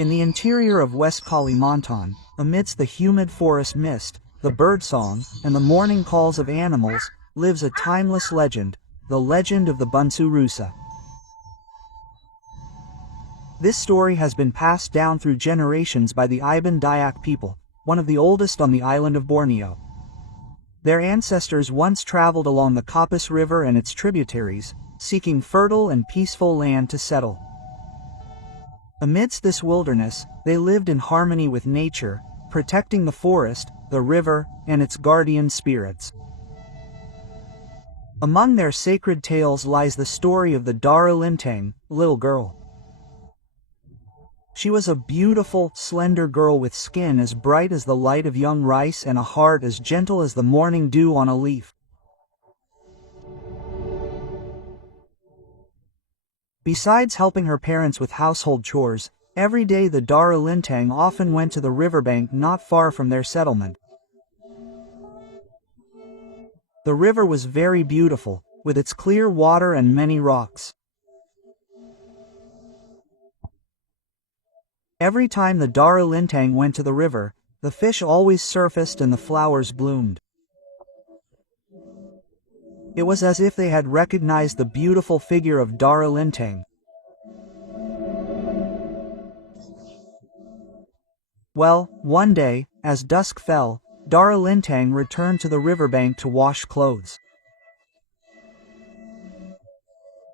In the interior of West Kalimantan, amidst the humid forest mist, the birdsong, and the morning calls of animals, lives a timeless legend, the legend of the Bunsu Rusa. This story has been passed down through generations by the Iban Dayak people, one of the oldest on the island of Borneo. Their ancestors once traveled along the Kapuas River and its tributaries, seeking fertile and peaceful land to settle. Amidst this wilderness, they lived in harmony with nature, protecting the forest, the river, and its guardian spirits. Among their sacred tales lies the story of the Dara Lintang, little girl. She was a beautiful, slender girl with skin as bright as the light of young rice and a heart as gentle as the morning dew on a leaf. Besides helping her parents with household chores, every day the Dara Lintang often went to the riverbank not far from their settlement. The river was very beautiful, with its clear water and many rocks. Every time the Dara Lintang went to the river, the fish always surfaced and the flowers bloomed. It was as if they had recognized the beautiful figure of Dara Lintang. Well, one day, as dusk fell, Dara Lintang returned to the riverbank to wash clothes.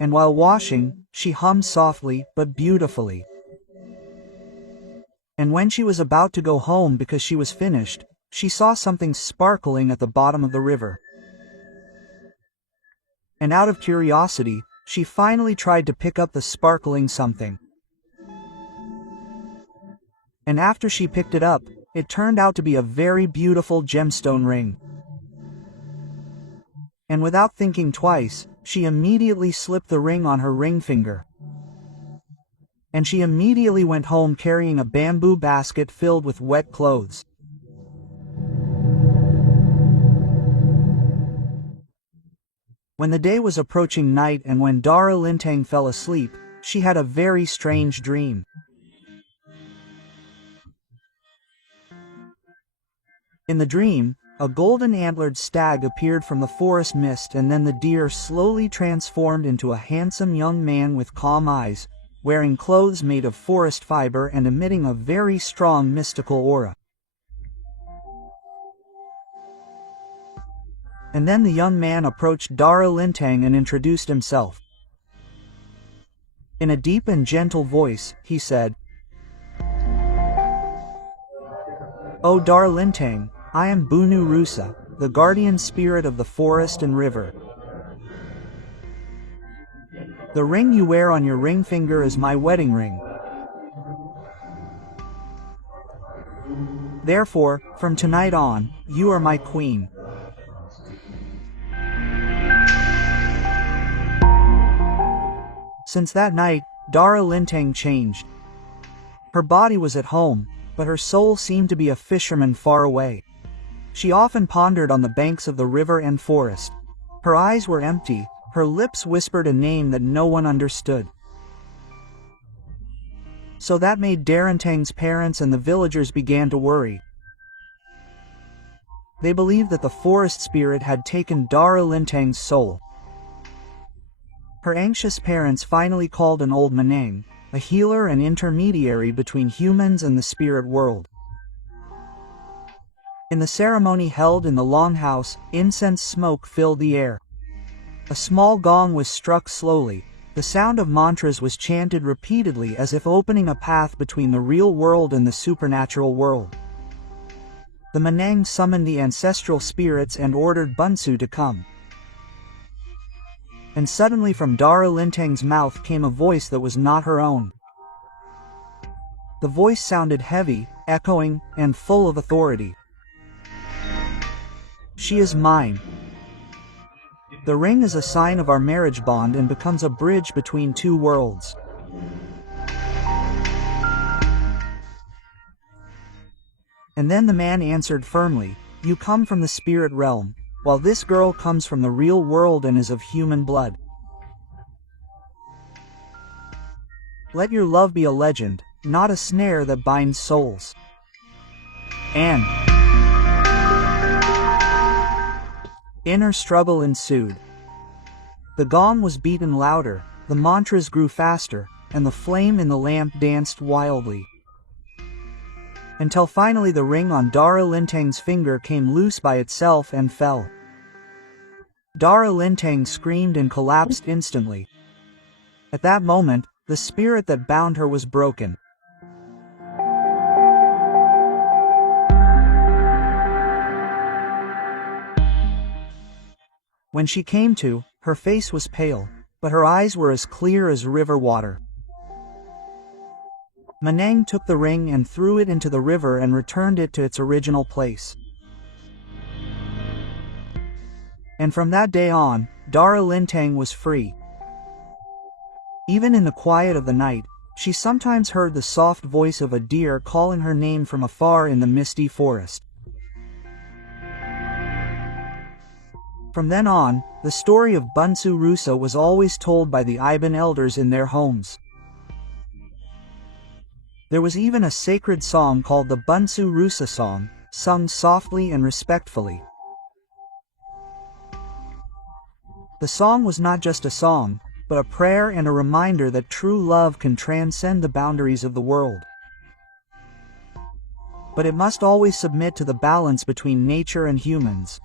And while washing, she hummed softly but beautifully. And when she was about to go home because she was finished, she saw something sparkling at the bottom of the river. And out of curiosity, she finally tried to pick up the sparkling something. And after she picked it up, it turned out to be a very beautiful gemstone ring. And without thinking twice, she immediately slipped the ring on her ring finger. And she immediately went home carrying a bamboo basket filled with wet clothes. When the day was approaching night and when Dara Lintang fell asleep, she had a very strange dream. In the dream, a golden-antlered stag appeared from the forest mist, and then the deer slowly transformed into a handsome young man with calm eyes, wearing clothes made of forest fiber and emitting a very strong mystical aura. And then the young man approached Dara Lintang and introduced himself. In a deep and gentle voice, he said, "O Dara Lintang, I am Bunu Rusa, the guardian spirit of the forest and river. The ring you wear on your ring finger is my wedding ring. Therefore, from tonight on, you are my queen." Since that night, Dara Lintang changed. Her body was at home, but her soul seemed to be a fisherman far away. She often pondered on the banks of the river and forest. Her eyes were empty, her lips whispered a name that no one understood. So that made Darantang's parents and the villagers began to worry. They believed that the forest spirit had taken Dara Lintang's soul. Her anxious parents finally called an old Manang, a healer and intermediary between humans and the spirit world. In the ceremony held in the longhouse, incense smoke filled the air. A small gong was struck slowly. The sound of mantras was chanted repeatedly as if opening a path between the real world and the supernatural world. The Manang summoned the ancestral spirits and ordered Bunsu to come. And suddenly from Dara Lintang's mouth came a voice that was not her own. The voice sounded heavy, echoing, and full of authority. "She is mine. The ring is a sign of our marriage bond and becomes a bridge between two worlds." And then the man answered firmly, "You come from the spirit realm, while this girl comes from the real world and is of human blood. Let your love be a legend, not a snare that binds souls. And inner struggle ensued. The gong was beaten louder, the mantras grew faster, and the flame in the lamp danced wildly. Until finally the ring on Dara Lintang's finger came loose by itself and fell. Dara Lintang screamed and collapsed instantly. At that moment, the spirit that bound her was broken. When she came to, her face was pale, but her eyes were as clear as river water. Manang took the ring and threw it into the river and returned it to its original place. And from that day on, Dara Lintang was free. Even in the quiet of the night, she sometimes heard the soft voice of a deer calling her name from afar in the misty forest. From then on, the story of Bunsu Rusa was always told by the Iban elders in their homes. There was even a sacred song called the Bunsu Rusa song, sung softly and respectfully. The song was not just a song, but a prayer and a reminder that true love can transcend the boundaries of the world. But it must always submit to the balance between nature and humans.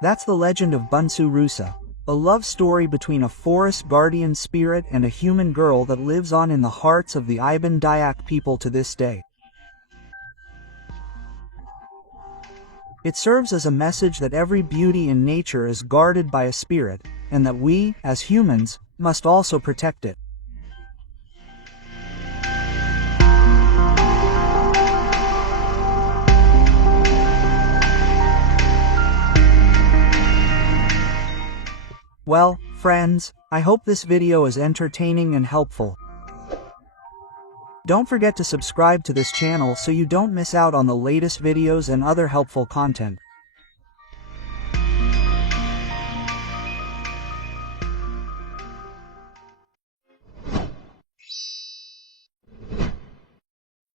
That's the legend of Bunsu Rusa, a love story between a forest guardian spirit and a human girl that lives on in the hearts of the Iban Dayak people to this day. It serves as a message that every beauty in nature is guarded by a spirit, and that we, as humans, must also protect it. Well, friends, I hope this video is entertaining and helpful. Don't forget to subscribe to this channel so you don't miss out on the latest videos and other helpful content.